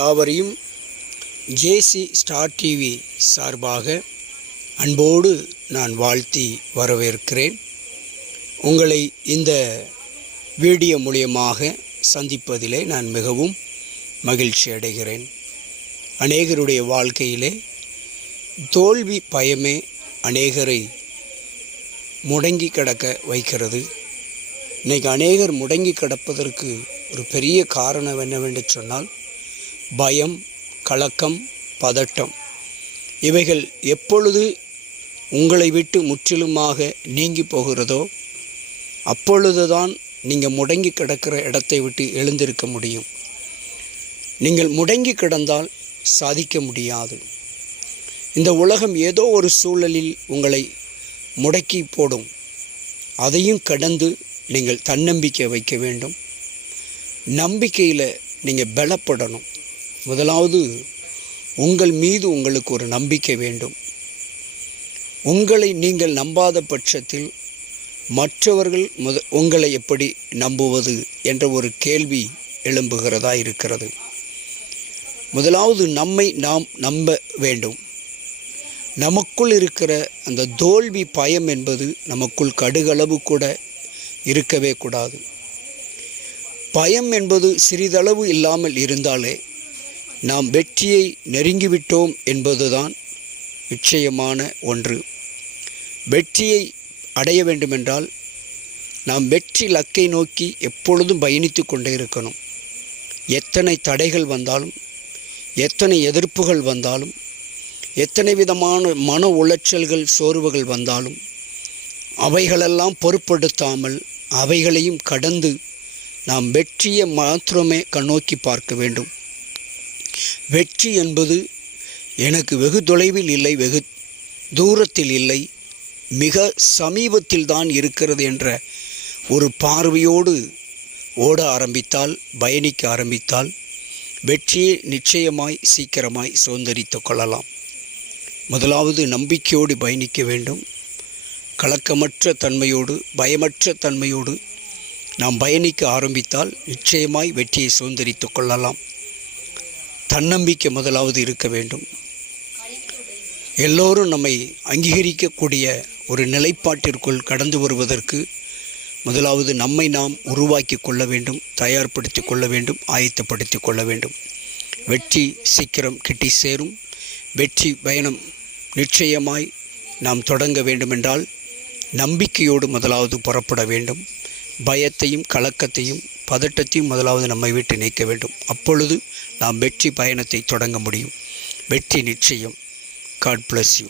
யாவரையும் ஜேசி star TV சார்பாக அன்போடு நான் வாழ்த்தி வரவேற்கிறேன். உங்களை இந்த வீடியோ மூலியமாக சந்திப்பதிலே நான் மிகவும் மகிழ்ச்சி அடைகிறேன். அநேகருடைய வாழ்க்கையிலே தோல்வி பயமே அநேகரை முடங்கி கிடக்க வைக்கிறது. இன்றைக்கி அநேகர் முடங்கி கிடப்பதற்கு ஒரு பெரிய காரணம் என்னவென்று சொன்னால் பயம், கலக்கம், பதட்டம். இவைகள் எப்பொழுது உங்களை விட்டு முற்றிலுமாக நீங்கி போகிறதோ அப்பொழுதுதான் நீங்கள் முடங்கி கிடக்கிற இடத்தை விட்டு எழுந்திருக்க முடியும். நீங்கள் முடங்கி கிடந்தால் சாதிக்க முடியாது. இந்த உலகம் ஏதோ ஒரு சூழலில் உங்களை முடக்கி போடும். அதையும் கடந்து நீங்கள் தன்னம்பிக்கை வைக்க வேண்டும். நம்பிக்கையில் நீங்கள் பலப்படணும். முதலாவது உங்கள் மீது உங்களுக்கு ஒரு நம்பிக்கை வேண்டும். உங்களை நீங்கள் நம்பாத பட்சத்தில் மற்றவர்கள் உங்களை எப்படி நம்புவது என்ற ஒரு கேள்வி எழும்புகிறதா இருக்கிறது. முதலாவது நம்மை நாம் நம்ப வேண்டும். நமக்குள் இருக்கிற அந்த தோல்வி பயம் என்பது நமக்குள் கடுகளவு கூட இருக்கவே கூடாது. பயம் என்பது சிறிதளவு இல்லாமல் இருந்தாலே நாம் வெற்றியை நெருங்கிவிட்டோம் என்பதுதான் நிச்சயமான ஒன்று. வெற்றியை அடைய வேண்டுமென்றால் நாம் வெற்றி இலக்கை நோக்கி எப்பொழுதும் பயணித்து கொண்டே இருக்கணும். எத்தனை தடைகள் வந்தாலும், எத்தனை எதிர்ப்புகள் வந்தாலும், எத்தனை விதமான மன உளைச்சல்கள், சோர்வுகள் வந்தாலும் அவைகளெல்லாம் பொருட்படுத்தாமல் அவைகளையும் கடந்து நாம் வெற்றியை மாத்திரமே கண்ணோக்கி பார்க்க வேண்டும். வெற்றி என்பது எனக்கு வெகு தொலைவில் இல்லை, வெகு தூரத்தில் இல்லை, மிக சமீபத்தில் தான் இருக்கிறது என்ற ஒரு பார்வையோடு ஓட ஆரம்பித்தால், பயணிக்க ஆரம்பித்தால் வெற்றியை நிச்சயமாய் சீக்கிரமாய் சுதந்திரித்து கொள்ளலாம். முதலாவது நம்பிக்கையோடு பயணிக்க வேண்டும். கலக்கமற்ற தன்மையோடு, பயமற்ற தன்மையோடு நாம் பயணிக்க ஆரம்பித்தால் நிச்சயமாய் வெற்றியை சுதந்திரித்து கொள்ளலாம். தன்னம்பிக்கை முதலாவது இருக்க வேண்டும். எல்லோரும் நம்மை அங்கீகரிக்கக்கூடிய ஒரு நிலைப்பாட்டிற்குள் கடந்து வருவதற்கு முதலாவது நம்மை நாம் உருவாக்கி கொள்ள வேண்டும், தயார்படுத்தி கொள்ள வேண்டும், ஆயத்தப்படுத்தி கொள்ள வேண்டும். வெற்றி சீக்கிரம் கிட்டி சேரும். வெற்றி பயணம் நிச்சயமாய் நாம் தொடங்க வேண்டுமென்றால் நம்பிக்கையோடு முதலாவது புறப்பட வேண்டும். பயத்தையும் கலக்கத்தையும் பதட்டத்தையும் முதலாவது நம்மை விட்டு நீக்க வேண்டும். அப்பொழுது நாம் வெற்றி பயணத்தை தொடங்க முடியும். வெற்றி நிச்சயம். God bless you.